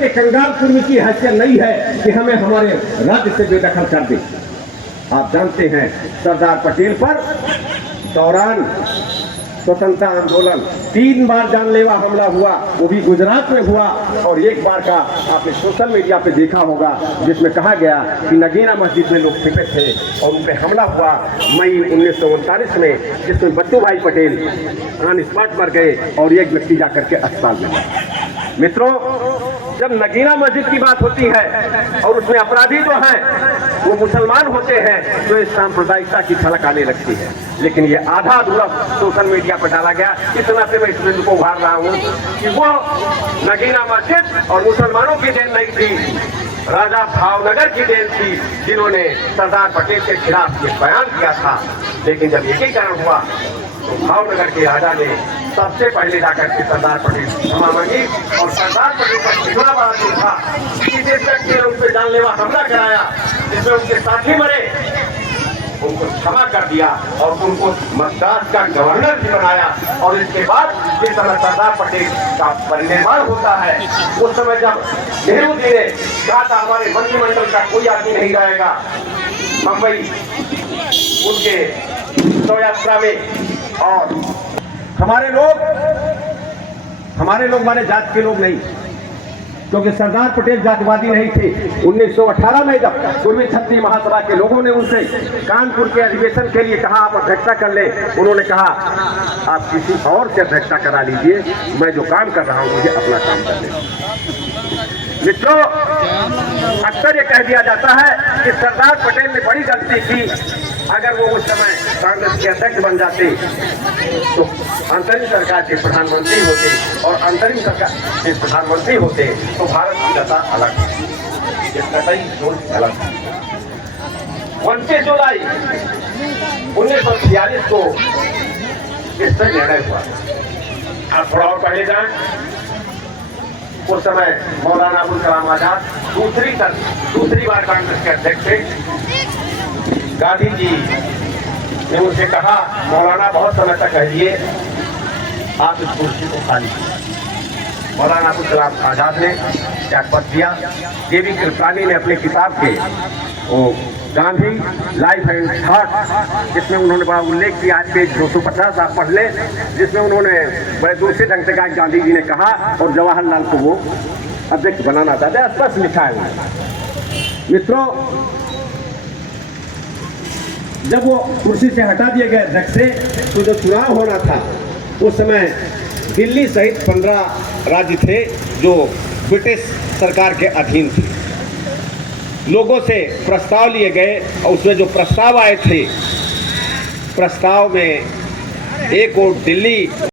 कि कंगाल कुर्मी की हैसियत नहीं है कि हमें हमारे राज्य से बेदखल कर दे। आप जानते हैं सरदार पटेल पर दौरान स्वतंत्रता आंदोलन 3 बार जानलेवा हमला हुआ, वो भी गुजरात में हुआ, और एक बार का आपने सोशल मीडिया पे देखा होगा जिसमें कहा गया कि नगीना मस्जिद में लोग छिपे थे और उन पर हमला हुआ मई 1939 में, जिसमें बच्चू भाई पटेल ऑन स्पॉट मर गए और एक व्यक्ति जाकर के अस्पताल में गया। मित्रों, जब नगीना मस्जिद की बात होती है और उसमें अपराधी जो हैं वो मुसलमान होते हैं तो इस सांप्रदायिकता की झलक आने लगती है। लेकिन ये आधा अधूरा सोशल मीडिया पर डाला गया, इस नाते मैं इस बिंदु को उभार रहा हूँ कि वो नगीना मस्जिद और मुसलमानों की देन नहीं थी, राजा भावनगर की देन थी, जिन्होंने सरदार पटेल के खिलाफ ये बयान किया था। लेकिन जब एकीकरण हुआ तो भावनगर के राजा ने सबसे पहले जाकर के सरदार पटेल क्षमा मांगी और सरदार पटेल का इतना बड़ा जो था कि देश के उन पर जानलेवा हमला कराया जिसमें उनके साथी मरे, उनको क्षमा कर दिया और उनको मद्रास का गवर्नर भी बनाया। और इसके बाद जिस समय सरदार पटेल का परिनिर्वाण होता है उस समय जब नेहरू जी ने कहा था हमारे मंत्रिमंडल का कोई आदमी नहीं रहेगा मुंबई उनके शव यात्रा में, और हमारे लोग माने जात के लोग नहीं, क्योंकि सरदार पटेल जातिवादी नहीं थे। 1918 में जब पूर्वी छत्तीस महासभा के लोगों ने उनसे कानपुर के अधिवेशन के लिए कहा आप अध्यक्षता कर ले, उन्होंने कहा आप किसी और से अध्यक्षता करा लीजिए, मैं जो काम कर रहा हूं मुझे अपना काम कर ले। मित्रों, अक्सर ये कह दिया जाता है कि सरदार पटेल ने बड़ी गलती की, अगर वो उस समय कांग्रेस के अध्यक्ष बन जाते तो अंतरिम सरकार के प्रधानमंत्री होते और अंतरिम सरकार के प्रधानमंत्री होते तो भारत की दशा अलग थी, इसका सही सोच अलग थी। 29 जुलाई 1946 को इस पर निर्णय हुआ। आप थोड़ा और पहले जाएं, उस समय मौलाना अबुल कलाम आजाद दूसरी बार कांग्रेस के अध्यक्ष थे। गांधी जी ने उनसे कहा मौलाना बहुत समय तक कहिए आप इस कुर्सी को खाली। मौलाना अबुल कलाम आजाद ने त्यागपत्र दिया। देवी कृपलानी ने अपने किताब के वो गांधी लाइफ एंड थॉट, जिसमें उन्होंने बड़ा उल्लेख किया, पेज 250 आप पढ़ लें, जिसमें उन्होंने बड़े दूसरे ढंग से कहा गांधी जी ने कहा और जवाहरलाल को वो अध्यक्ष बनाना चाहते, स्पष्ट लिखा है उन्होंने। मित्रों, जब वो कुर्सी से हटा दिए गए अध्यक्ष से तो जो चुनाव होना था उस समय दिल्ली सहित 15 राज्य थे जो ब्रिटिश सरकार के अधीन थे। लोगों से प्रस्ताव लिए गए और उसमें जो प्रस्ताव आए थे, प्रस्ताव में एक और दिल्ली